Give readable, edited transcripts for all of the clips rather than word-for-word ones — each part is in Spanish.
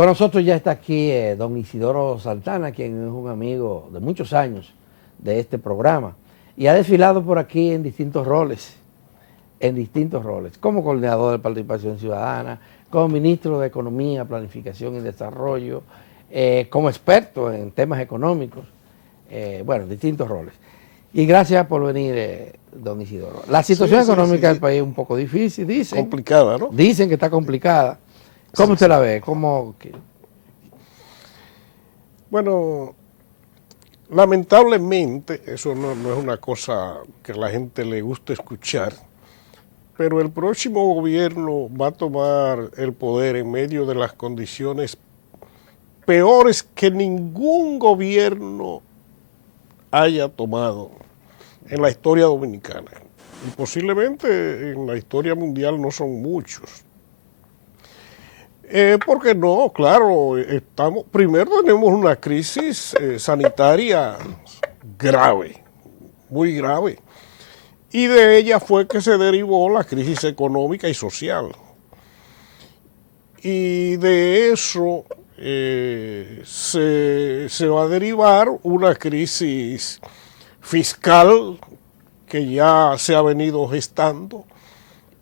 Con nosotros ya está aquí don Isidoro Santana, quien es un amigo de muchos años de este programa y ha desfilado por aquí en distintos roles, como coordinador de participación ciudadana, como ministro de Economía, Planificación y Desarrollo, como experto en temas económicos, bueno, distintos roles. Y gracias por venir, don Isidoro. La situación económica del país es un poco difícil, dicen. Complicada, ¿no? Dicen que está complicada. ¿Cómo usted la ve? Bueno, lamentablemente, eso no es una cosa que a la gente le gusta escuchar, pero el próximo gobierno va a tomar el poder en medio de las condiciones peores que ningún gobierno haya tomado en la historia dominicana. Y posiblemente en la historia mundial no son muchos. Porque no, claro, primero tenemos una crisis sanitaria grave, muy grave. Y de ella fue que se derivó la crisis económica y social. Y de eso se va a derivar una crisis fiscal que ya se ha venido gestando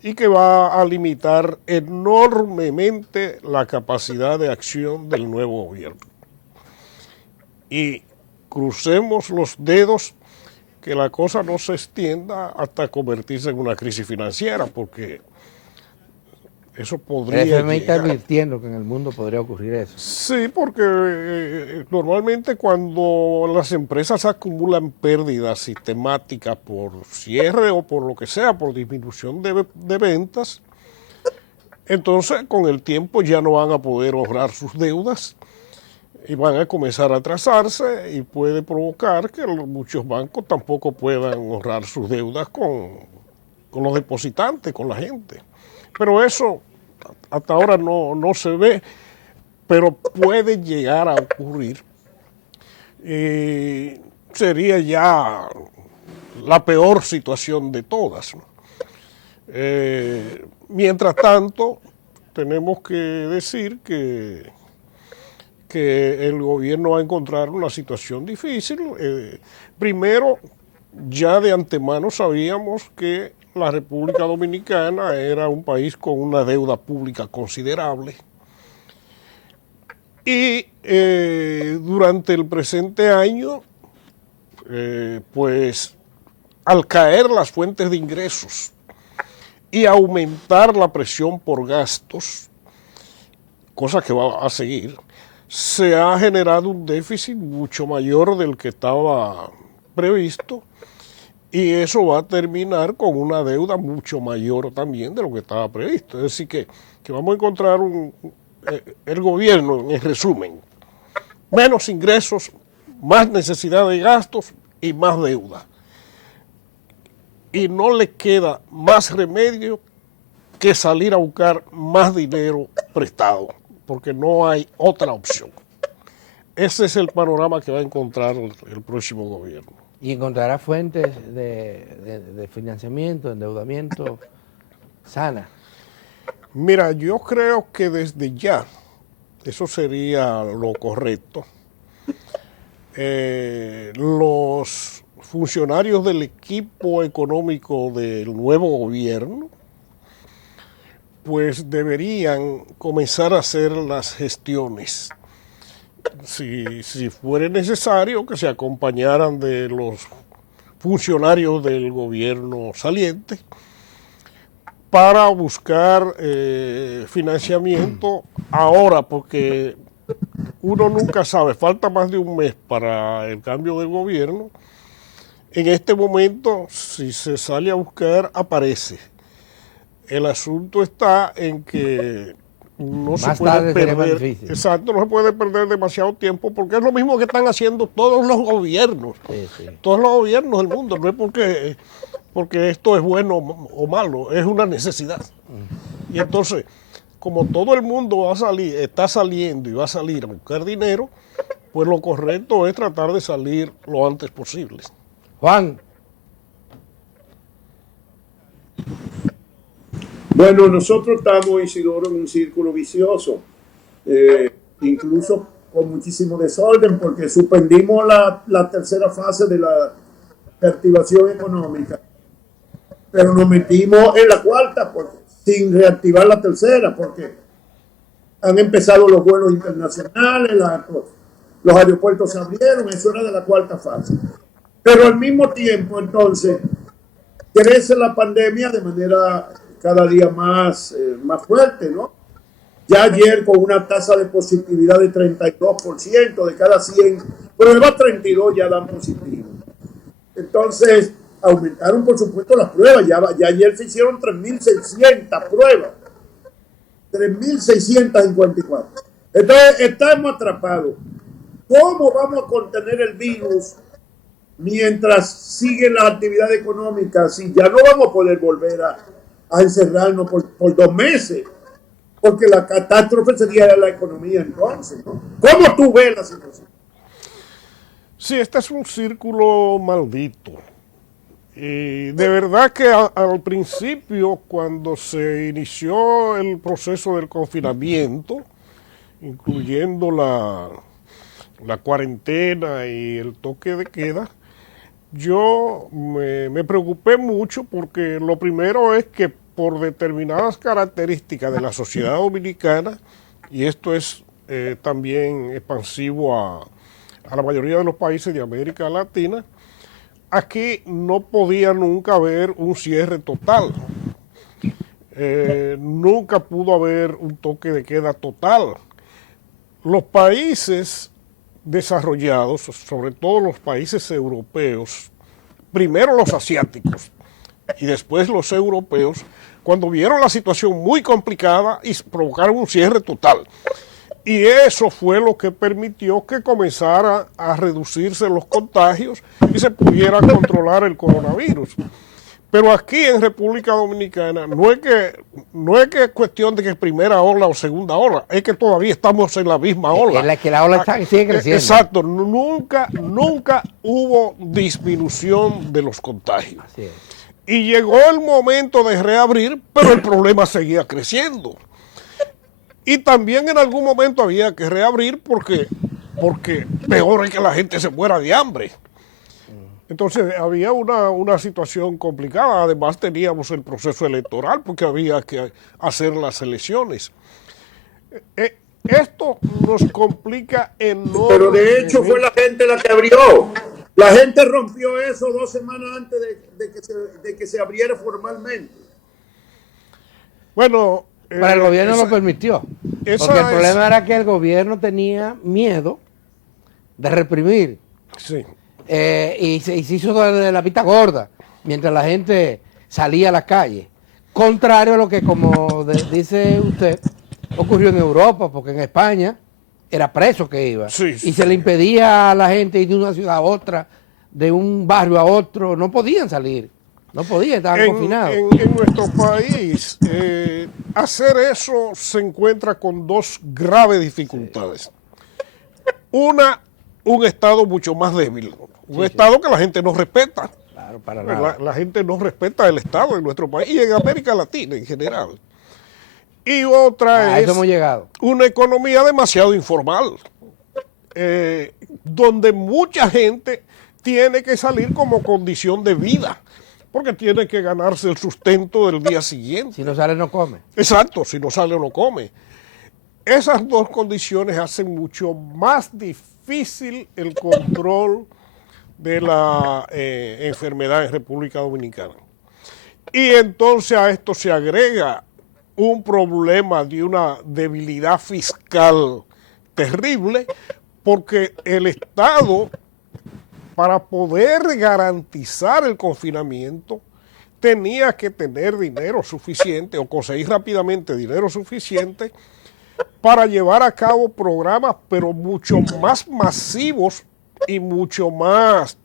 y que va a limitar enormemente la capacidad de acción del nuevo gobierno. Y crucemos los dedos que la cosa no se extienda hasta convertirse en una crisis financiera, porque eso podría El FMI está advirtiendo que en el mundo podría ocurrir eso. Sí, porque normalmente cuando las empresas acumulan pérdidas sistemáticas por cierre o por lo que sea, por disminución de ventas, entonces con el tiempo ya no van a poder ahorrar sus deudas y van a comenzar a atrasarse y puede provocar que muchos bancos tampoco puedan ahorrar sus deudas con los depositantes, con la gente. Pero eso hasta ahora no se ve, pero puede llegar a ocurrir. Sería ya la peor situación de todas, ¿no? Mientras tanto, tenemos que decir que el gobierno va a encontrar una situación difícil. Primero, ya de antemano sabíamos que la República Dominicana era un país con una deuda pública considerable. Y durante el presente año, pues al caer las fuentes de ingresos y aumentar la presión por gastos, cosa que va a seguir, se ha generado un déficit mucho mayor del que estaba previsto y eso va a terminar con una deuda mucho mayor también de lo que estaba previsto. Es decir, que vamos a encontrar el gobierno, en resumen, menos ingresos, más necesidad de gastos y más deuda. Y no le queda más remedio que salir a buscar más dinero prestado, porque no hay otra opción. Ese es el panorama que va a encontrar el próximo gobierno. ¿Y encontrará fuentes de financiamiento, de endeudamiento sana? Mira, yo creo que desde ya, eso sería lo correcto, los funcionarios del equipo económico del nuevo gobierno pues deberían comenzar a hacer las gestiones. Si fuera necesario, que se acompañaran de los funcionarios del gobierno saliente para buscar financiamiento ahora, porque uno nunca sabe, falta más de un mes para el cambio de gobierno. En este momento, si se sale a buscar, aparece. El asunto está en que no se puede perder, exacto, no se puede perder demasiado tiempo, porque es lo mismo que están haciendo todos los gobiernos, todos los gobiernos del mundo. No es porque esto es bueno o malo, es una necesidad. Y entonces, como todo el mundo va a salir, está saliendo y va a salir a buscar dinero, pues lo correcto es tratar de salir lo antes posible. Juan. Bueno, nosotros estamos, Isidoro, en un círculo vicioso. incluso con muchísimo desorden, porque suspendimos la tercera fase de la reactivación económica, pero nos metimos en la cuarta sin reactivar la tercera, porque han empezado los vuelos internacionales, los aeropuertos se abrieron, eso era de la cuarta fase. Pero al mismo tiempo, entonces, crece la pandemia de manera cada día más fuerte, ¿no? Ya ayer con una tasa de positividad de 32%, de cada 100 pruebas, 32 ya dan positivo. Entonces, aumentaron por supuesto las pruebas, ya ayer se hicieron 3.600 pruebas, 3.654. Entonces, estamos atrapados. ¿Cómo vamos a contener el virus mientras siguen las actividades económicas? Si ya no vamos a poder volver a encerrarnos por 2 meses, porque la catástrofe sería la economía entonces, ¿no? ¿Cómo tú ves la situación? Sí, este es un círculo maldito. Y de verdad que al principio, cuando se inició el proceso del confinamiento, incluyendo la cuarentena y el toque de queda, yo me preocupé mucho porque lo primero es que por determinadas características de la sociedad dominicana, y esto es también expansivo a la mayoría de los países de América Latina, aquí no podía nunca haber un cierre total. Nunca pudo haber un toque de queda total. Los países desarrollados, sobre todo los países europeos, primero los asiáticos y después los europeos, cuando vieron la situación muy complicada y provocaron un cierre total. Y eso fue lo que permitió que comenzara a reducirse los contagios y se pudiera controlar el coronavirus. Pero aquí en República Dominicana no es que es cuestión de que primera ola o segunda ola, es que todavía estamos en la misma ola. Es que la ola sigue creciendo. Exacto, nunca hubo disminución de los contagios. Así es. Y llegó el momento de reabrir, pero el problema seguía creciendo. Y también en algún momento había que reabrir porque peor es que la gente se muera de hambre. Entonces había una situación complicada. Además teníamos el proceso electoral porque había que hacer las elecciones. Esto nos complica enormemente. Pero de hecho fue la gente la que abrió. La gente rompió eso 2 semanas antes de que se abriera formalmente. Bueno, pero el gobierno lo permitió. Porque el problema era que el gobierno tenía miedo de reprimir. Sí. Y se hizo de la vista gorda mientras la gente salía a la calle. Contrario a lo que, como dice usted, ocurrió en Europa, porque en España era preso que iba. Sí, y se le impedía a la gente ir de una ciudad a otra, de un barrio a otro. No podían salir. No podían, estaban confinados. En nuestro país, hacer eso se encuentra con 2 graves dificultades. Una, un Estado mucho más débil. Un Estado que la gente no respeta. Claro, para nada. La gente no respeta el Estado en nuestro país y en América Latina en general. Y otra es hemos llegado. Una economía demasiado informal, donde mucha gente tiene que salir como condición de vida, porque tiene que ganarse el sustento del día siguiente. Si no sale, no come. Exacto, si no sale, no come. Esas 2 condiciones hacen mucho más difícil el control de la enfermedad en República Dominicana. Y entonces a esto se agrega un problema de una debilidad fiscal terrible, porque el Estado, para poder garantizar el confinamiento, tenía que tener dinero suficiente o conseguir rápidamente dinero suficiente para llevar a cabo programas, pero mucho más masivos y mucho más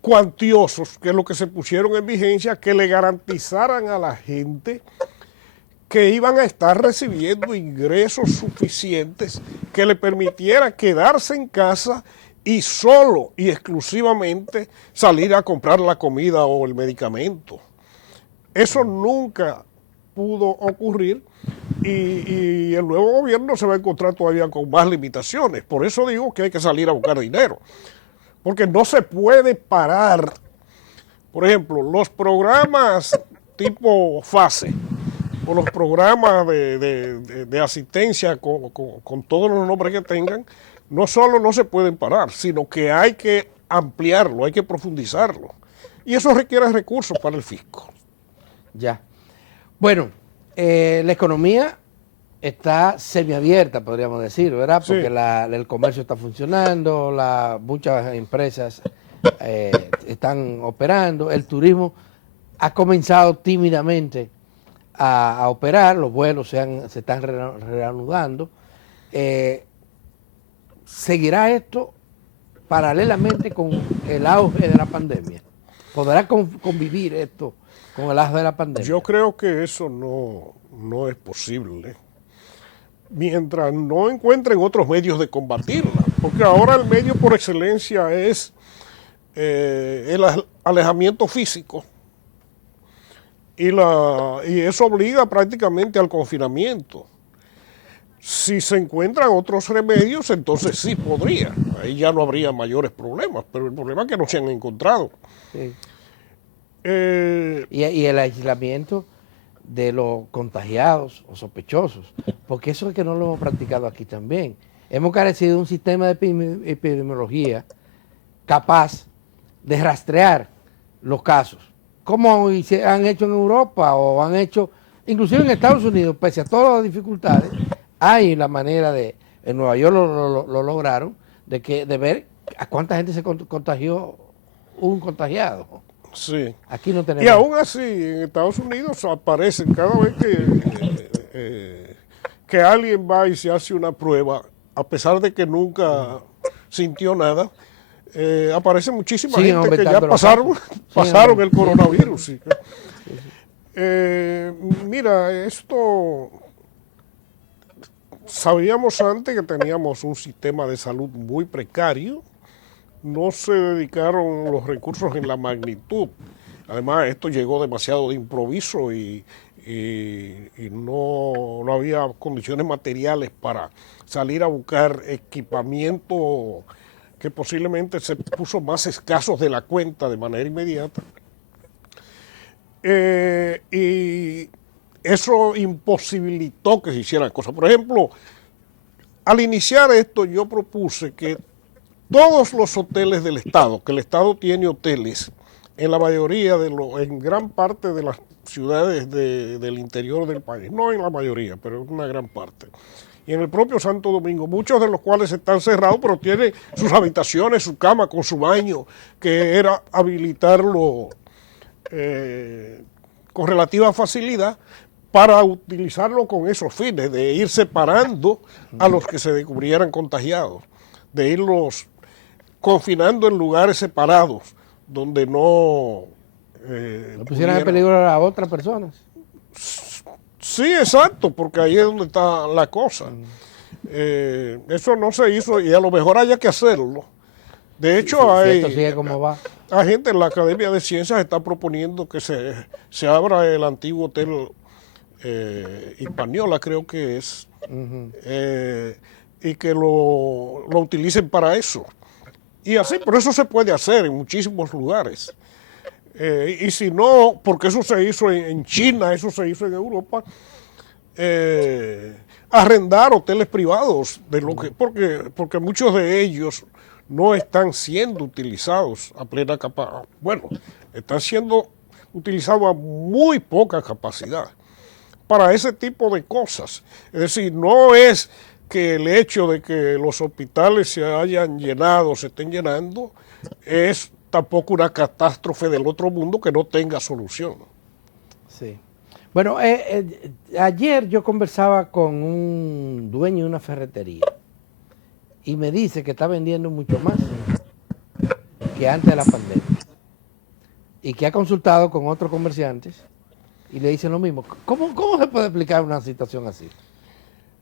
cuantiosos, que es lo que se pusieron en vigencia, que le garantizaran a la gente que iban a estar recibiendo ingresos suficientes que le permitieran quedarse en casa y solo y exclusivamente salir a comprar la comida o el medicamento. Eso nunca pudo ocurrir y el nuevo gobierno se va a encontrar todavía con más limitaciones. Por eso digo que hay que salir a buscar dinero, porque no se puede parar. Por ejemplo, los programas tipo FASE o los programas de asistencia con todos los nombres que tengan, no solo no se pueden parar, sino que hay que ampliarlo, hay que profundizarlo. Y eso requiere recursos para el fisco. Ya. Bueno, la economía está semiabierta, podríamos decir, ¿verdad? Porque Sí. el comercio está funcionando, muchas empresas están operando, el turismo ha comenzado tímidamente a operar, los vuelos se están reanudando. ¿Seguirá esto paralelamente con el auge de la pandemia? ¿Podrá convivir esto con el auge de la pandemia? Yo creo que eso no es posible mientras no encuentren otros medios de combatirla, porque ahora el medio por excelencia es el alejamiento físico y eso obliga prácticamente al confinamiento. Si se encuentran otros remedios, entonces sí podría, ahí ya no habría mayores problemas, pero el problema es que no se han encontrado. Sí. Eh, Y el aislamiento de los contagiados o sospechosos, porque eso es que no lo hemos practicado aquí también. Hemos carecido de un sistema de epidemiología capaz de rastrear los casos, como han hecho en Europa o han hecho, inclusive en Estados Unidos, pese a todas las dificultades, hay la manera en Nueva York lo lograron, de ver a cuánta gente se contagió un contagiado. sí. Aquí no tenemos. Y aún así, en Estados Unidos aparecen cada vez que alguien va y se hace una prueba, a pesar de que nunca sintió nada, aparece muchísima Siguen gente que ya aumentando los casos. pasaron el Sí. coronavirus. Sí. Mira, esto sabíamos antes que teníamos un sistema de salud muy precario, no se dedicaron los recursos en la magnitud. Además, esto llegó demasiado de improviso y no había condiciones materiales para salir a buscar equipamiento que posiblemente se puso más escasos de la cuenta de manera inmediata. Y eso imposibilitó que se hicieran cosas. Por ejemplo, al iniciar esto yo propuse que todos los hoteles del Estado, que el Estado tiene hoteles en la mayoría en gran parte de las ciudades del interior del país, no en la mayoría, pero en una gran parte. Y en el propio Santo Domingo, muchos de los cuales están cerrados, pero tienen sus habitaciones, su cama con su baño, que era habilitarlo con relativa facilidad para utilizarlo con esos fines, de ir separando a los que se descubrieran contagiados, de irlos confinando en lugares separados, donde no... ¿No pusieran en peligro a otras personas? Sí, exacto, porque ahí es donde está la cosa. Eso no se hizo y a lo mejor haya que hacerlo. De hecho, Si esto sigue como va. hay gente en la Academia de Ciencias que está proponiendo que se abra el antiguo hotel Hispaniola, creo que es, y que lo utilicen para eso. Y así, por eso se puede hacer en muchísimos lugares. Y si no, porque eso se hizo en China, eso se hizo en Europa, arrendar hoteles privados, porque muchos de ellos no están siendo utilizados a plena capacidad. Bueno, están siendo utilizados a muy poca capacidad para ese tipo de cosas. Es decir, no es que el hecho de que los hospitales se hayan llenado, se estén llenando, es tampoco una catástrofe del otro mundo que no tenga solución. Sí. Bueno, ayer yo conversaba con un dueño de una ferretería y me dice que está vendiendo mucho más que antes de la pandemia y que ha consultado con otros comerciantes y le dicen lo mismo. ¿Cómo se puede explicar una situación así?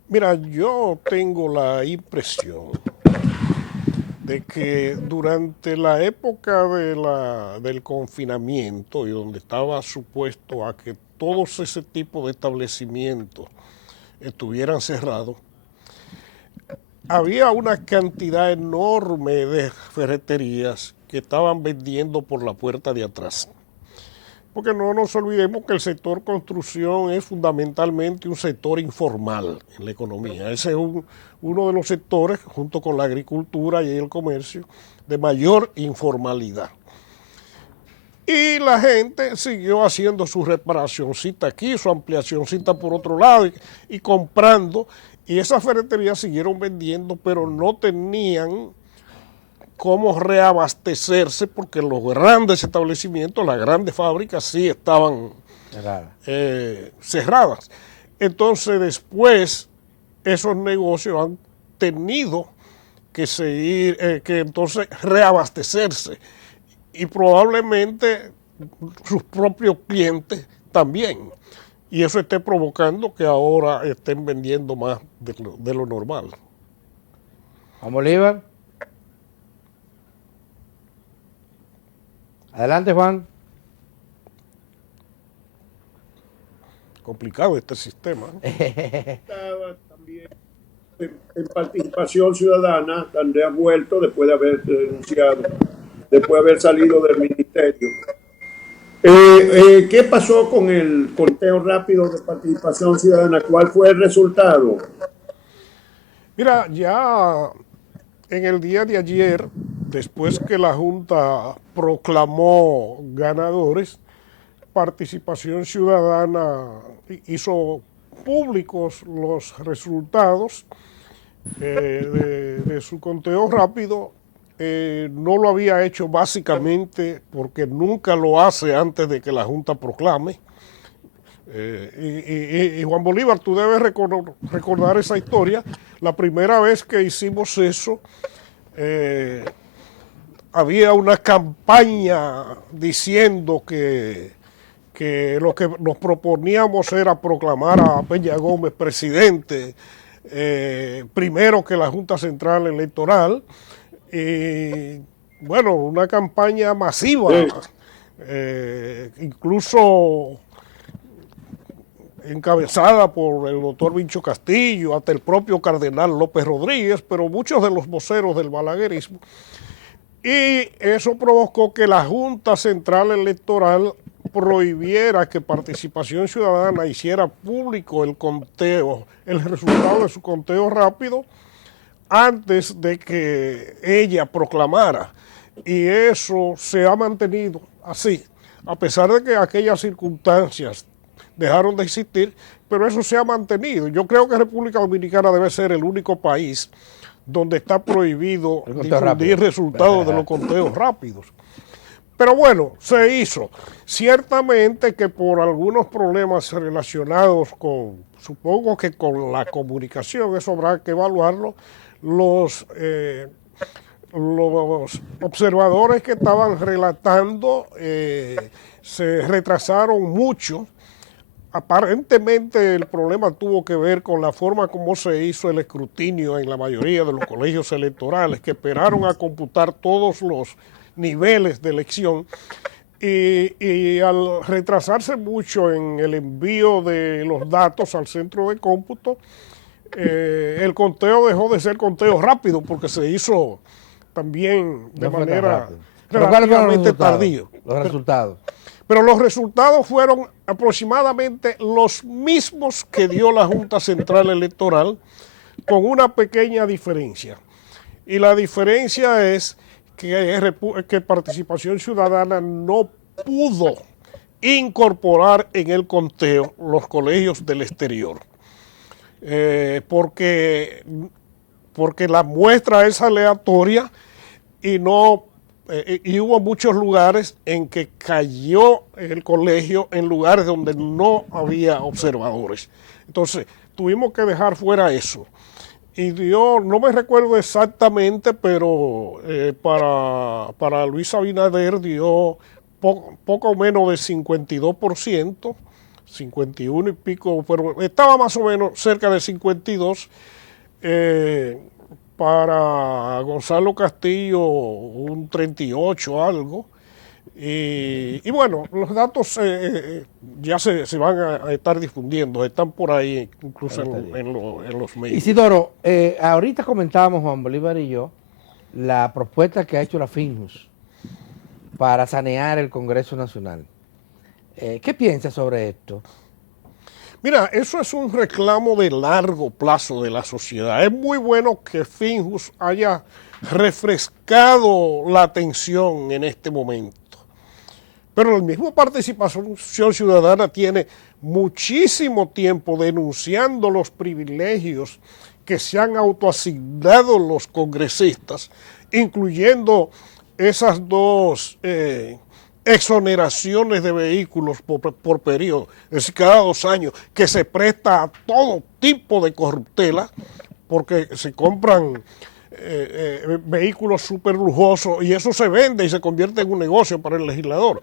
Mira, yo tengo la impresión de que durante la época del confinamiento y donde estaba supuesto a que todos ese tipo de establecimientos estuvieran cerrados, había una cantidad enorme de ferreterías que estaban vendiendo por la puerta de atrás. Porque no nos olvidemos que el sector construcción es fundamentalmente un sector informal en la economía. Ese es uno de los sectores, junto con la agricultura y el comercio, de mayor informalidad. Y la gente siguió haciendo su reparacioncita aquí, su ampliacioncita por otro lado y comprando. Y esas ferreterías siguieron vendiendo, pero no tenían cómo reabastecerse porque los grandes establecimientos, las grandes fábricas sí estaban cerradas. Entonces después esos negocios han tenido que seguir, que entonces reabastecerse y probablemente sus propios clientes también. Y eso esté provocando que ahora estén vendiendo más de lo normal. Juan Bolívar. Adelante, Juan. Complicado este sistema, ¿no? Estaba también en participación ciudadana, Andrea Vuelto, después de haber renunciado, después de haber salido del ministerio. ¿Qué pasó con el conteo rápido de participación ciudadana? ¿Cuál fue el resultado? Mira, ya en el día de ayer, después que la Junta proclamó ganadores, Participación Ciudadana hizo públicos los resultados de su conteo rápido. No lo había hecho básicamente porque nunca lo hace antes de que la Junta proclame. Y Juan Bolívar, tú debes recordar esa historia. La primera vez que hicimos eso, había una campaña diciendo que lo que nos proponíamos era proclamar a Peña Gómez presidente, primero que la Junta Central Electoral. Y bueno, una campaña masiva, incluso encabezada por el doctor Vincho Castillo, hasta el propio cardenal López Rodríguez, pero muchos de los voceros del balaguerismo. Y eso provocó que la Junta Central Electoral prohibiera que Participación Ciudadana hiciera público el conteo, el resultado de su conteo rápido, antes de que ella proclamara. Y eso se ha mantenido así, a pesar de que aquellas circunstancias dejaron de existir, pero eso se ha mantenido. Yo creo que República Dominicana debe ser el único país donde está prohibido difundir resultados de los conteos rápidos. Pero bueno, se hizo. Ciertamente que por algunos problemas relacionados con, supongo que con la comunicación, eso habrá que evaluarlo, los observadores que estaban relatando se retrasaron mucho. Aparentemente el problema tuvo que ver con la forma como se hizo el escrutinio en la mayoría de los colegios electorales, que esperaron a computar todos los niveles de elección y al retrasarse mucho en el envío de los datos al centro de cómputo, el conteo dejó de ser conteo rápido porque se hizo también de manera relativamente tardía. Los resultados. Pero los resultados fueron aproximadamente los mismos que dio la Junta Central Electoral, con una pequeña diferencia. Y la diferencia es que Participación Ciudadana no pudo incorporar en el conteo los colegios del exterior. Porque la muestra es aleatoria y no... y hubo muchos lugares en que cayó el colegio en lugares donde no había observadores. Entonces, tuvimos que dejar fuera eso. Y yo no me recuerdo exactamente, pero para Luis Abinader dio poco menos de 52%, 51 y pico, pero estaba más o menos cerca de 52%. Para Gonzalo Castillo un 38 algo, Y bueno, los datos ya se van a estar difundiendo, están por ahí incluso en los medios. Isidoro, ahorita comentábamos Juan Bolívar y yo la propuesta que ha hecho la FINJUS para sanear el Congreso Nacional. ¿Qué piensas sobre esto? Mira, eso es un reclamo de largo plazo de la sociedad. Es muy bueno que FINJUS haya refrescado la atención en este momento. Pero la misma Participación Ciudadana tiene muchísimo tiempo denunciando los privilegios que se han autoasignado los congresistas, incluyendo esas dos exoneraciones de vehículos por periodo, es decir, cada 2 años, que se presta a todo tipo de corruptela, porque se compran vehículos súper lujosos y eso se vende y se convierte en un negocio para el legislador.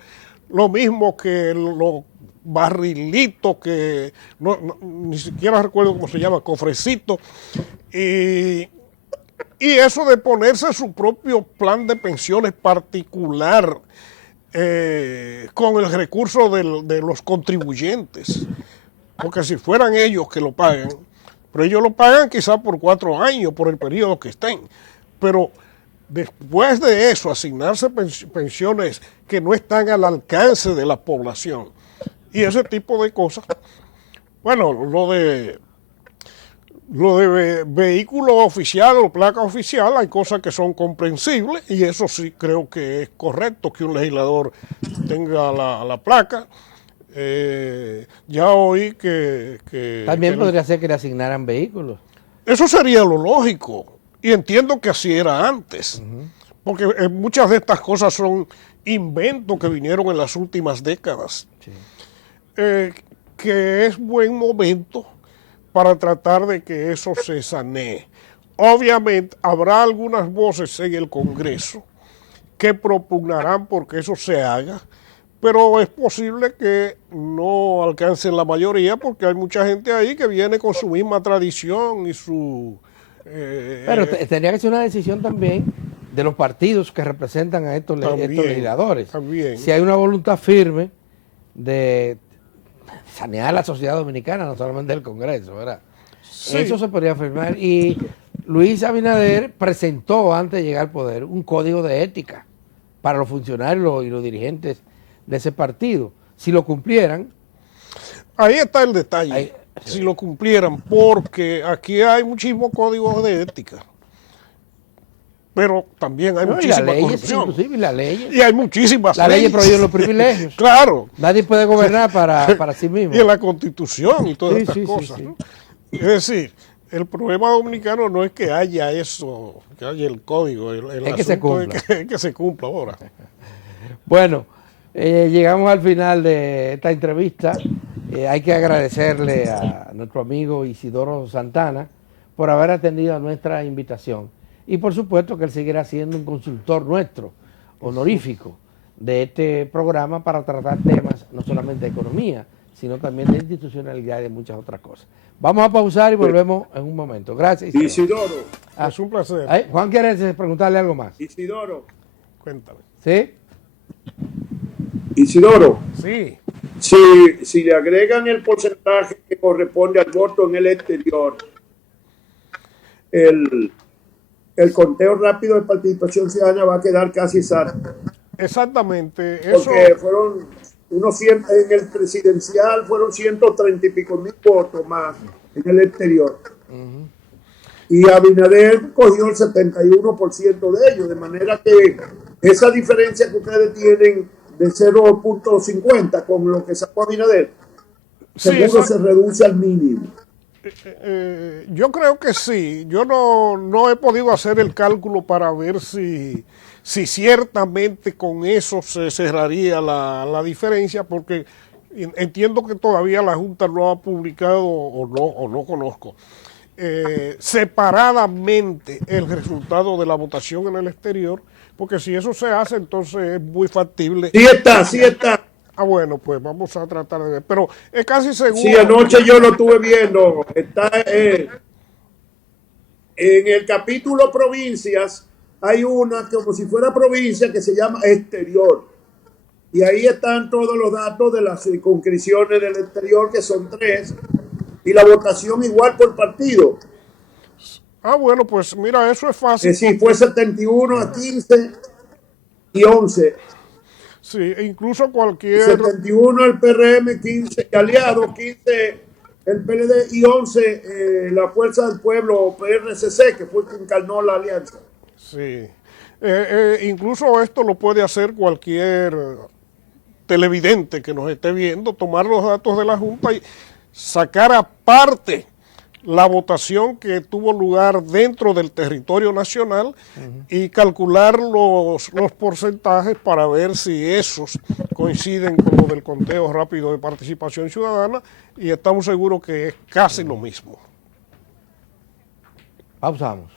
Lo mismo que los barrilitos que ni siquiera recuerdo cómo se llama, cofrecito, y eso de ponerse su propio plan de pensiones particular con el recurso de los contribuyentes, porque si fueran ellos que lo pagan, pero ellos lo pagan quizás por 4 años, por el periodo que estén, pero después de eso, asignarse pensiones que no están al alcance de la población y ese tipo de cosas. Bueno, lo de vehículo oficial o placa oficial, hay cosas que son comprensibles y eso sí creo que es correcto que un legislador tenga la placa. Ya oí que También podría ser que le asignaran vehículos. Eso sería lo lógico. Y entiendo que así era antes, porque muchas de estas cosas son inventos que vinieron en las últimas décadas, sí. Que es buen momento para tratar de que eso se sanee. Obviamente habrá algunas voces en el Congreso que propugnarán porque eso se haga, pero es posible que no alcancen la mayoría porque hay mucha gente ahí que viene con su misma tradición y su... Pero tendría que ser una decisión también de los partidos que representan a estos legisladores. También. Si hay una voluntad firme de sanear la sociedad dominicana, no solamente el Congreso, ¿verdad? Sí. Eso se podría firmar. Y Luis Abinader presentó, antes de llegar al poder, un código de ética para los funcionarios y los dirigentes de ese partido. Si lo cumplieran... Ahí está el detalle. Si lo cumplieran, porque aquí hay muchísimos códigos de ética, pero también hay muchísima corrupción. Y hay muchísimas leyes. Las leyes prohíben los privilegios. Claro. Nadie puede gobernar para sí mismo. Y en la Constitución y todas estas cosas. ¿No? Es decir, el problema dominicano no es que haya eso, que haya el código, es que se cumpla. Es que se cumpla ahora. Bueno, llegamos al final de esta entrevista. Hay que agradecerle a nuestro amigo Isidoro Santana por haber atendido a nuestra invitación. Y por supuesto que él seguirá siendo un consultor nuestro, honorífico, de este programa para tratar temas no solamente de economía, sino también de institucionalidad y de muchas otras cosas. Vamos a pausar y volvemos en un momento. Gracias, Isidoro. Es un placer. Juan, ¿quieres preguntarle algo más? Isidoro. Cuéntame. ¿Sí? Isidoro. Sí. Si le agregan el porcentaje que corresponde al voto en el exterior, el conteo rápido de Participación Ciudadana va a quedar casi exacto. Exactamente. Porque fueron en el presidencial fueron 130 y pico mil votos más en el exterior. Y Abinader cogió el 71% de ellos, de manera que esa diferencia que ustedes tienen de 0.50 con lo que sacó Abinader, seguro se reduce al mínimo. Yo creo que sí. Yo no he podido hacer el cálculo para ver si ciertamente con eso se cerraría la diferencia, porque entiendo que todavía la Junta no ha publicado o no conozco separadamente el resultado de la votación en el exterior, porque si eso se hace, entonces es muy factible. Sí está. Bueno, pues vamos a tratar de ver, pero es casi seguro. Sí, anoche yo lo estuve viendo. Está en el capítulo provincias, hay una como si fuera provincia que se llama exterior. Y ahí están todos los datos de las circunscripciones del exterior, que son 3, y la votación igual por partido. Ah, bueno, pues mira, eso es fácil. Es decir, fue 71 a 15 y 11. Sí, e incluso cualquier... 71 el PRM, 15 aliado, 15 el PLD y 11 la Fuerza del Pueblo, PRCC, que fue quien encarnó la alianza. Sí. Incluso esto lo puede hacer cualquier televidente que nos esté viendo, tomar los datos de la Junta y sacar aparte la votación que tuvo lugar dentro del territorio nacional y calcular los porcentajes para ver si esos coinciden con lo del conteo rápido de participación ciudadana, y estamos seguros que es casi lo mismo. Pausamos.